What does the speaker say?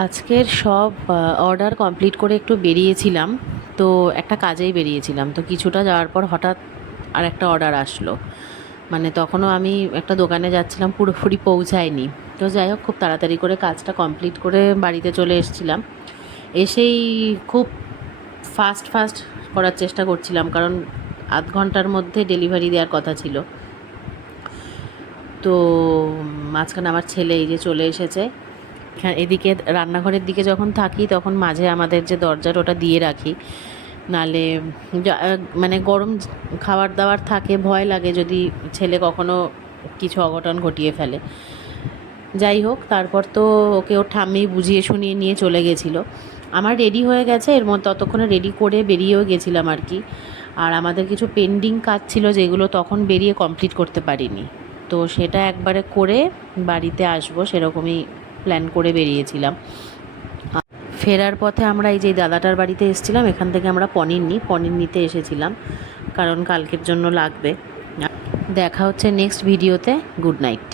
আজকের সব order complete করে একটু বেরিয়েছিলাম, তো একটা কাজেই বেরিয়েছিলাম, তো কিছুটা যাওয়ার পর হঠাৎ আর একটা অর্ডার আসলো। মানে তখনও আমি একটা দোকানে যাচ্ছিলাম, পুরোপুরি পৌঁছায়নি। তো যাই হোক, খুব তাড়াতাড়ি করে কাজটা কমপ্লিট করে বাড়িতে চলে এসেছিলাম। এসেই খুব ফাস্ট ফাস্ট করার চেষ্টা করছিলাম, কারণ আধ ঘন্টার মধ্যে ডেলিভারি দেওয়ার কথা ছিল। তো মাঝখানে আমার ছেলে এই যে চলে এসেছে। এদিকে রান্নাঘরের দিকে যখন থাকি তখন মাঝে আমাদের যে দরজাটা ওটা দিয়ে রাখি, নালে মানে গরম খাবার দাবার থাকে, ভয় লাগে যদি ছেলে কখনো কিছু অঘটন ঘটিয়ে ফেলে। যাই হোক, তারপর তো ওকে ওর ঠাম্মি বুঝিয়ে শুনিয়ে নিয়ে চলে গেছিলো। আমার রেডি হয়ে গেছে, এর মধ্যে ততক্ষণে রেডি করে বেরিয়েও গেছিলাম আর কি। আর আমাদের কিছু পেন্ডিং কাজ ছিল যেগুলো তখন বেরিয়ে কমপ্লিট করতে পারিনি, তো সেটা একবারে করে বাড়িতে আসবো সেরকমই প্ল্যান করে বেরিয়েছিলাম। ফেরার পথে আমরা এই যে দাদাটার বাড়িতে এসেছিলাম, এখান থেকে আমরা পনির নিতে এসেছিলাম, কারণ কালকের জন্য লাগবে। দেখা হচ্ছে নেক্সট ভিডিওতে। Good night.